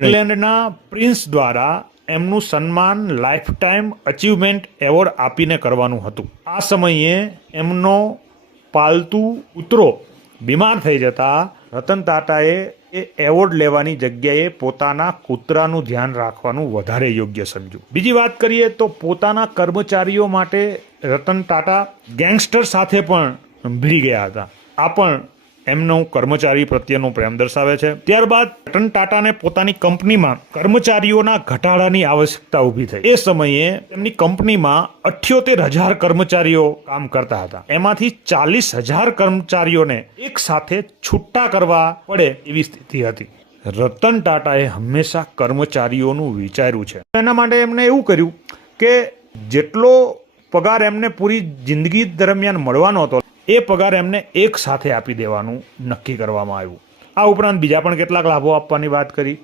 ઇંગ્લેન્ડના prince દ્વારા એમનું સન્માન લાઈફ ટાઈમ અચીવમેન્ટ એવોર્ડ આપીને કરવાનું હતું. આ સમયે એમનો પાલતુ કૂતરો બીમાર થઈ જતા રતન ટાટાએ એ એવોર્ડ લેવાની જગ્યાએ પોતાના કૂતરાનું ધ્યાન રાખવાનું વધારે યોગ્ય સમજ્યું. બીજી વાત કરીએ તો પોતાના કર્મચારીઓ માટે રતન ટાટા ગેંગસ્ટર સાથે પણ ભીડી ગયા હતા. આ પણ એમનો કર્મચારી પ્રત્યેનો પ્રેમ દર્શાવે છે. ત્યારબાદ રતન ટાટાને પોતાની કંપનીમાં કર્મચારીઓના ઘટાડાની આવશ્યકતા ઊભી થઈ. એ સમયે તેમની કંપનીમાં 78,000 કર્મચારીઓ કામ કરતા હતા. એમાંથી 40,000 કર્મચારીઓને એક સાથે છૂટા કરવા પડે એવી સ્થિતિ હતી. રતન ટાટાએ હંમેશા કર્મચારીઓનું વિચાર્યું છે. એના માટે એમણે એવું કર્યું કે જેટલો પગાર એમને પૂરી જિંદગી દરમિયાન મળવાનો હતો એ પગાર એમને એક સાથે આપી દેવાનું નક્કી કરવામાં આવ્યું. આ ઉપરાંત બીજા પણ કેટલાક લાભો આપવાની વાત કરી.